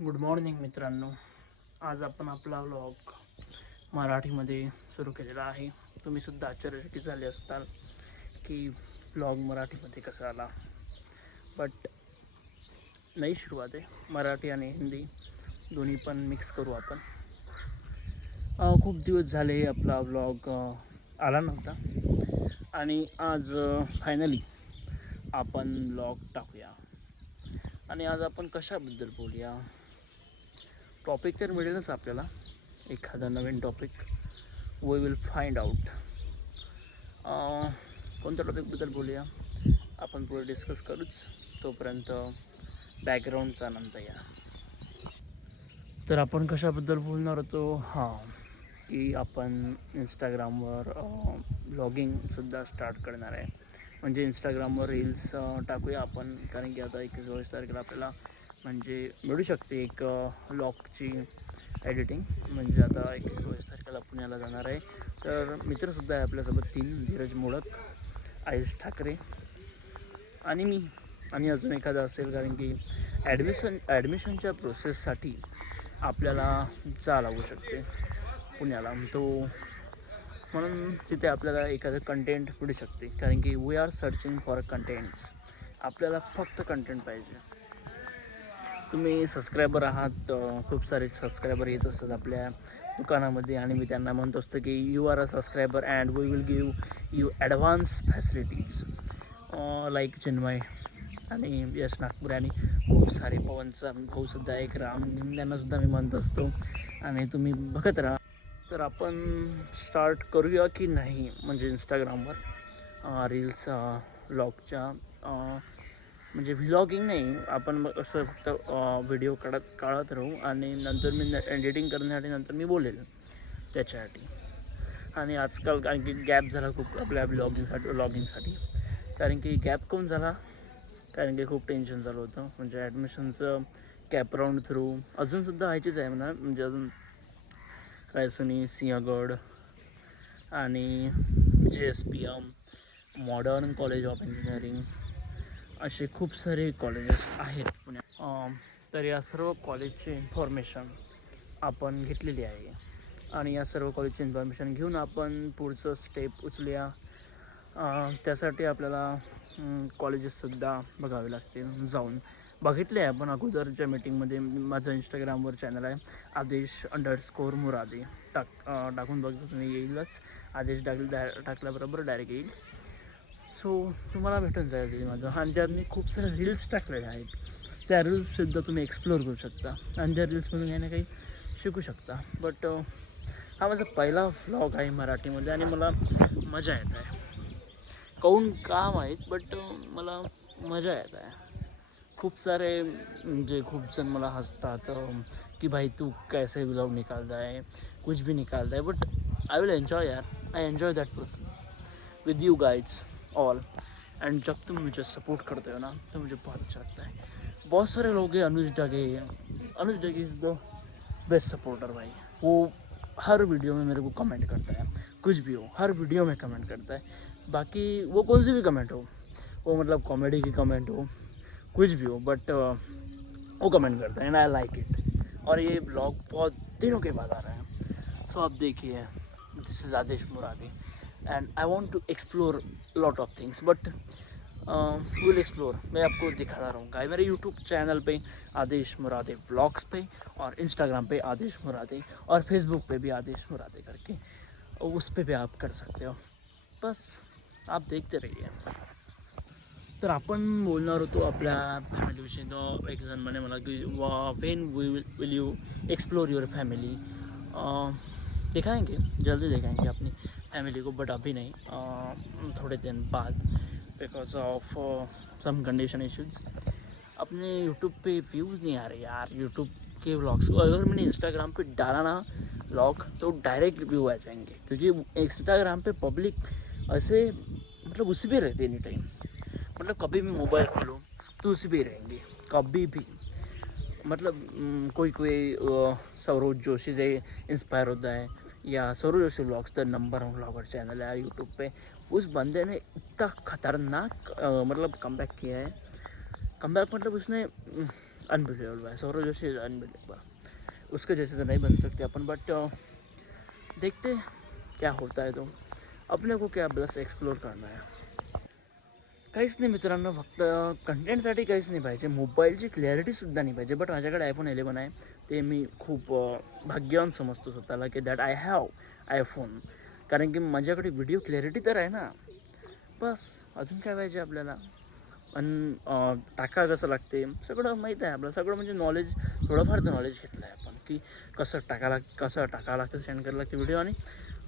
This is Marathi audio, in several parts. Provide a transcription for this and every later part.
गुड मॉर्निंग मित्रांनो. आज आपण आपला व्लॉग मराठीमध्ये सुरू केलेला आहे. तुम्ही सुद्धा आश्चर्यचकित झाले असताल की व्लॉग मराठीमध्ये कसा आला. बट नई सुरुवात आहे. मराठी आणि हिंदी दोन्ही पण मिक्स करू आपण. खूप दिवस झाले आपला व्लॉग आला नव्हता आणि आज फायनली आपण व्लॉग टाकूया. आणि आज आपण कशाबद्दल बोलूया. टॉपिक तर मिळेलच आपल्याला, एखादा नवीन topic. We will find out कोणत्या टॉपिकबद्दल बोलूया आपण पुढे डिस्कस करूच. तोपर्यंत बॅकग्राऊंडचा आनंद या. तर आपण कशाबद्दल बोलणार होतो, की आपण इंस्टाग्रामवर ब्लॉगिंगसुद्धा स्टार्ट करणार आहे. म्हणजे इंस्टाग्रामवर रील्स टाकूया आपण, कारण की आता 21 तारखेला आपल्याला म्हणजे मिळू शकते एक व्लॉगची एडिटिंग. म्हणजे आता 21 तारखेला पुण्याला जाणार आहे. तर मित्रसुद्धा आहे आपल्यासोबत 3, धीरज मोडक, आयुष ठाकरे आणि मी, आणि अजून एखादा असेल, कारण की ॲडमिशनच्या प्रोसेससाठी आपल्याला जावं लागू शकते पुण्याला. म्हणून तिथे आपल्याला एखादं कंटेंट मिळू शकते, कारण की we are searching for contents. आपल्याला फक्त कंटेंट पाहिजे. तुम्ही सबस्क्रायबर आहात, खूप सारे सबस्क्रायबर येत असतात आपल्या दुकानामध्ये, आणि मी त्यांना म्हणत असतो की you are a subscriber and we will give you advance facilities like Chinmay आणि यश नागपुरे आणि खूप सारे, पवनचा भाऊसुद्धा एक, राम, त्यांनासुद्धा मी म्हणत असतो. आणि तुम्ही बघत राहा. तर आपण स्टार्ट करूया की नाही, म्हणजे इंस्टाग्रामवर रील्स व्लॉगच्या, म्हणजे व्लॉगिंग नाही, आपण असं फक्त व्हिडिओ काढत राहू आणि नंतर मी एडिटिंग करण्यासाठी नंतर मी बोलेल त्याच्यासाठी. आणि आजकाल कारण की गॅप झाला खूप आपल्या व्लॉगिंगसाठी. कारण की गॅप कोण झाला, कारण की खूप टेन्शन झालं होतं. म्हणजे ॲडमिशनचं कॅपराऊंड थ्रू अजूनसुद्धा व्हायचीच आहे म्हणा. म्हणजे अजून रायसोनी, सिंहगड आणि JSPM, modern college of engineering, असे खूप सारे कॉलेजेस आहेत पुण्यात. तर या सर्व कॉलेजची इन्फॉर्मेशन आपण घेतलेली आहे. आणि या सर्व कॉलेजची इन्फॉर्मेशन घेऊन आपण पुढचं स्टेप उचलूया. त्यासाठी आपल्याला कॉलेजेससुद्धा बघावे लागतील. जाऊन बघितले आहे आपण अगोदरच्या मीटिंगमध्ये. माझं इंस्टाग्रामवर चॅनल आहे आदेश_मुरादे. टाकून बघतो तुम्ही, येईलच. आदेश टाकल्याबरोबर डायरेक्ट येईल. सो तुम्हाला भेटून जाईल ते माझं. आणि त्यात मी खूप सारे रील्स टाकलेले आहेत. त्या रील्ससुद्धा तुम्ही एक्सप्लोअर करू शकता आणि त्या रील्समधून काही ना काही शिकू शकता. बट हा माझा पहिला व्लॉग आहे मराठीमध्ये आणि मला मजा येत आहे. काहून का माहीत, बट मला मजा येत आहे. खूप सारे म्हणजे खूप जण मला हसतात की भाई तू कैसे व्लॉग निकालता है, कुछ भी निकालता है. बट आई विल एन्जॉय यार. आई एन्जॉय दैट प्रोसेस विद यू गाइड्स ऑल. एंड जब तुम मुझे सपोर्ट करते हो ना, तो मुझे बहुत अच्छा लगता है. बहुत सारे लोग हैं, Anuj Dage is the best supporter भाई. वो हर वीडियो में मेरे को कमेंट करता है, कुछ भी हो, हर वीडियो में कमेंट करता है. बाकी वो कौन सी भी कमेंट हो, वो मतलब कॉमेडी की कमेंट हो, कुछ भी हो, बट वो कमेंट करता है एंड आई लाइक इट. और ये ब्लॉग बहुत दिनों के बाद आ रहा है. सो आप देखिए, this is Adesh Murade and I want to explore lot of things. But will explore. मैं आपको दिखाता रहूँगा मेरे यूट्यूब चैनल पे आदेश मुरादे व्लॉग्स पे, और इंस्टाग्राम पे आदेश मुरादे, और फेसबुक पे भी आदेश मुरादे करके, उस पर भी आप कर सकते हो. बस आप देखते रहिए. तर आपण बोलणार होतो आपल्या फॅमिलीविषयी. एक जण म्हणे मला की when will you explore your family. दिखाएंगे, जल्दी दिखाएंगे अपनी फैमिली को, बट अभी नहीं, थोड़े दिन बाद, because of some condition issues. अपने यूट्यूब पे व्यूज़ नहीं आ रहे यार, यूट्यूब के व्लॉग्स को. अगर मैंने इंस्टाग्राम पे डाला ना व्लॉग, तो डायरेक्ट व्यू आ जाएंगे, क्योंकि इंस्टाग्राम पे पब्लिक ऐसे मतलब उसी पे रहती है एनी टाइम. मतलब कभी भी मोबाइल खोलो तो उसी पे रहेंगे, कभी भी. मतलब कोई सौरभ जोशी से इंस्पायर होता है, या Saurabh Joshi vlogs the number 1 vlogger channel है यूट्यूब पे. उस बंदे ने इतना ख़तरनाक मतलब कमबैक किया है. कमबैक मतलब उसने अनबिलीवेबल भाई, सौरभ जोशी इज़ अनबिलीवेबल। उसके जैसे तो नहीं बन सकते अपन, बट देखते क्या होता है। तो अपने को क्या बस एक्सप्लोर करना आहे. काहीच नाही मित्रांनो, फक्त कंटेंटसाठी काहीच नाही पाहिजे, मोबाईलची क्लॅरिटीसुद्धा नाही पाहिजे. बट माझ्याकडे आयफोन 11 आहे, ते मी खूप भाग्यवान समजतो स्वतःला की दॅट आय हॅव आयफोन. कारण की माझ्याकडे व्हिडिओ क्लॅरिटी तर आहे ना, बस अजून काय पाहिजे आपल्याला. आणि टाका कसं लागते सगळं माहीत आहे आपलं, सगळं म्हणजे नॉलेज, थोडंफार तर नॉलेज घेतलं आहे आपण की कसं टाकावं लागतं, सेंड करावं लागतं व्हिडिओ, आणि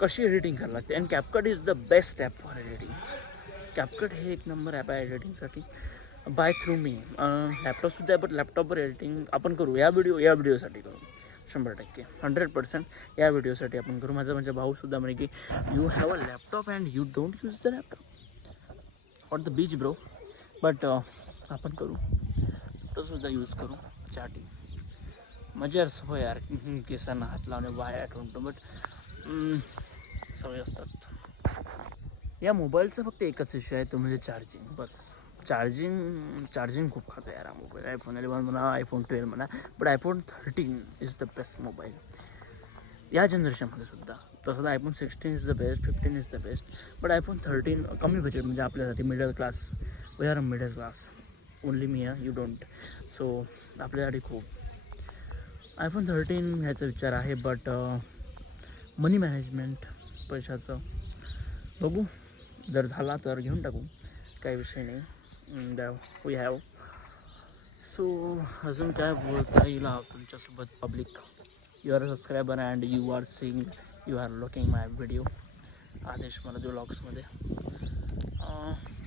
कशी एडिटिंग करावं लागते. And CapCut is the best app for editing. CapCut हे एक नंबर ॲप आहे एडिटिंगसाठी, बाय थ्रू मी. लॅपटॉपसुद्धा आहे, बट लॅपटॉपवर एडिटिंग आपण करू, या व्हिडिओसाठी करू 100%, 100% या व्हिडिओसाठी आपण करू. माझा भाऊसुद्धा म्हणे की you have a laptop and you don't use the laptop on the beach bro. But आपण करू, लॅपटॉपसुद्धा यूज करू साठी. मजा सवय यार केसांना हात लावणे, वाय आठवणतो, बट सवय असतात. या मोबाईलचा फक्त एकच इश्यू आहे, तो म्हणजे चार्जिंग. बस चार्जिंग खूप खातो यार हा मोबाईल. आयफोन 11 म्हणा, आयफोन 12 म्हणा, but iPhone 13 is the best mobile या जनरेशनमध्ये सुद्धा. तसं तर iPhone 16 is the best, 15 is the best, but iPhone 13 कमी बजेट, म्हणजे आपल्यासाठी middle class, we are middle class only me, you don't. So आपल्यासाठी खूप आयफोन 13 घ्यायचा विचार आहे. बट मनी मॅनेजमेंट, पैशाचं बघू, जर झाला तर घेऊन टाकू, काही विषय नाही. We have. सो अजून काय बोलता येईल तुमच्यासोबत public. You are a subscriber and you are seeing, you are looking my video Aadesh Marathi व्लॉग्समध्ये.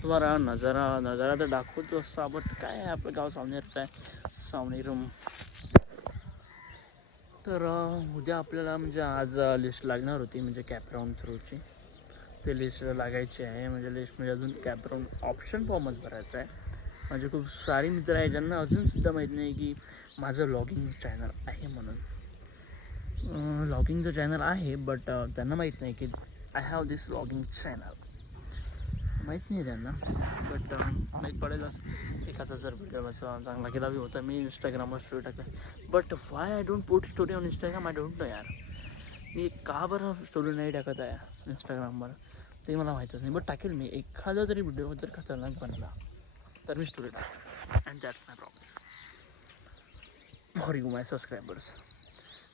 तुम्हाला नजारा तर दाखवतो असता, बट काय आहे, आपलं गाव सावनेरचं आहे, सावनेरम. तर उद्या आपल्याला म्हणजे आज लिस्ट लागणार होती, म्हणजे कॅपराऊंड थ्रूची. ते लिस्ट लागायची आहे, म्हणजे लिस्ट म्हणजे अजून कॅपराऊंड ऑप्शन फॉर्मच भरायचा आहे. म्हणजे खूप सारी मित्र आहे ज्यांना अजूनसुद्धा माहीत नाही की माझं लॉगिंग चॅनल आहे म्हणून. लॉगिंगचं चॅनल आहे, बट त्यांना माहीत नाही की I have this logging channel, माहीत नाही त्यांना. बट माहीत पडेलच एखादा जर व्हिडिओ चांगला केला बी होता. मी इंस्टाग्रामवर स्टोरी टाकला, but why I don't put story on Instagram, I don't know यार. मी का बरं स्टोरी नाही टाकत आहे इंस्टाग्रामवर ते मला माहीतच नाही. बट टाकेल मी, एखादा तरी व्हिडिओ जर खतरनाक बनला तर मी स्टोरी टाकेल. And that's my promise for you my subscribers.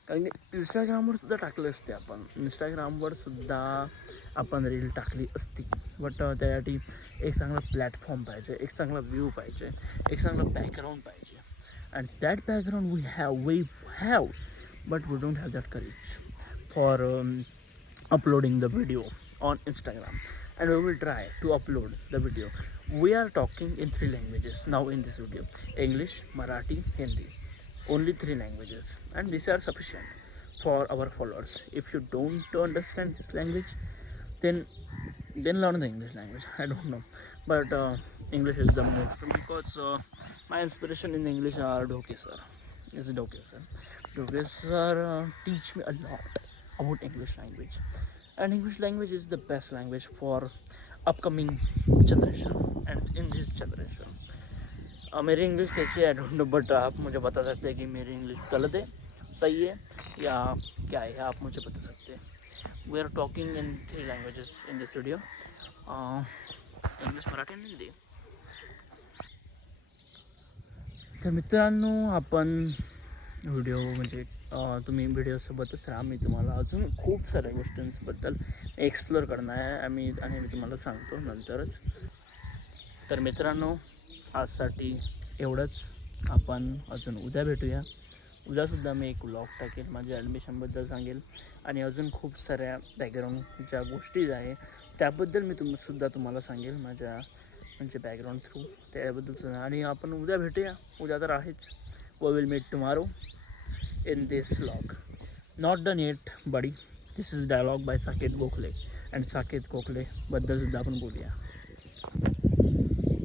कारण की इंस्टाग्रामवरसुद्धा टाकलं असते आपण, इंस्टाग्रामवरसुद्धा आपण रील टाकली असती. बट त्यासाठी एक चांगला प्लॅटफॉर्म पाहिजे, एक चांगला व्ह्यू पाहिजे, एक चांगला बॅकग्राऊंड पाहिजे. And that background we have but we don't have that courage for uploading the video on Instagram, and we will try to upload the video. We are talking in 3 languages now in this video: English, Marathi, Hindi. Only 3 languages, and these are sufficient for our followers. If you don't understand this language, then learn the English language. I don't know, but English is the most, because my inspiration in English are Dhoke sir. Dhoke sir teach me a lot about English language, and English language is the best language for upcoming generation and in this generation. मेरी इंग्लिश कैसी है आई डोंट नो, बट आप मुझे बता सकते हैं कि मेरी इंग्लिश गलत है, सही है, या क्या है, आप मुझे बता सकते हैं. We are talking in 3 languages in this video, English, Marathi आणि हिंदी. तर मित्रांनो, आपण व्हिडिओ म्हणजे तुम्ही व्हिडिओसोबतच राहा. मी तुम्हाला अजून खूप साऱ्या गोष्टींबद्दल एक्सप्लोर करणार आहे आणि मी तुम्हाला सांगतो नंतरच. तर मित्रांनो, आजसाठी एवढंच. आपण अजून उद्या भेटूया. उद्यासुद्धा मी एक व्लॉग टाकेल, माझ्या ॲडमिशनबद्दल सांगेल, आणि अजून खूप साऱ्या बॅकग्राऊंडच्या गोष्टी आहे त्याबद्दल मी तुम्हाला सांगेल, माझ्या म्हणजे बॅकग्राऊंड थ्रू त्याबद्दल. आणि आपण उद्या भेटूया. उद्या तर आहेच. We will meet tomorrow in this vlog. Not done yet buddy, this is dialogue by Saket Gokhale, and Saket Gokhale बद्दल सुद्धा आपण बोलूया.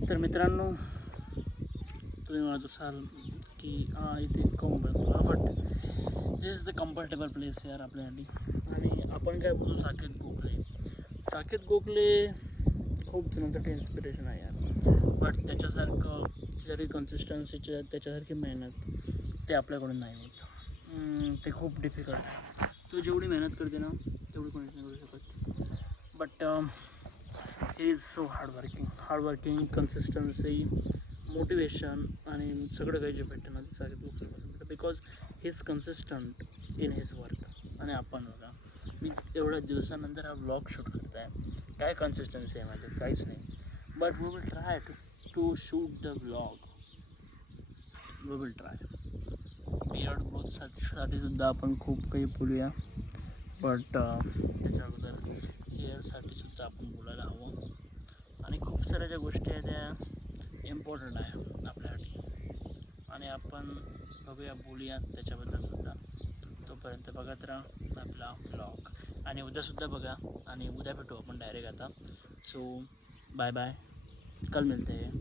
तर मित्रांनो, तुम्ही म्हणत असाल की इथे कोण बसला, but this is the comfortable place यार आपल्यासाठी. आणि आपण काय बोलू, साकेत गोखले खूप जणांसाठी इन्स्पिरेशन आहे यार. बट त्याच्यासारखं जरी कन्सिस्टन्सीच्या त्याच्यासारखी मेहनत ते आपल्याकडून नाही होत. ते खूप डिफिकल्ट आहे. तू जेवढी मेहनत करते ना तेवढी कोणीच नाही करू शकत. But he is so hardworking consistency, motivation आणि सगळं काही जे भेटतं ना ते सगळं भेटतं because he is consistent in his work. आणि आपण बघा, मी एवढ्या दिवसानंतर हा व्लॉग शूट करत आहे. काय कन्सिस्टन्सी आहे माझ्यात? काहीच नाही. But we will try to shoot the vlog. We will try. Beard ग्रोथसाठी सुद्धा आपण खूप काही बोलूया. बट त्याच्या अगोदर हेअरसाठी सुद्धा आपण बोलायला हवं. आणि खूप साऱ्या ज्या गोष्टी आहेत त्या इम्पॉर्टंट आहे आपल्यासाठी. आणि आपण बघूया, बोलूया त्याच्याबद्दल सुद्धा. तोपर्यंत बघत राहा आपला व्लॉग. आणि उद्यासुद्धा बघा. आणि उद्या भेटू आपण डायरेक्ट आता. So bye bye. कल मिलते हैं.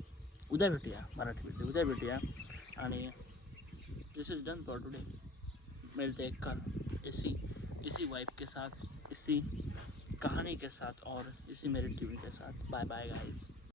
उद्या भेटूया. मराठी भेटू उद्या भेटूया. आणि दिस इज़ डन फॉर टुडे. मिलते हैं कल इसी वाइब के साथ, इसी कहानी के साथ और इसी मेरे ट्यून के साथ. Bye bye guys.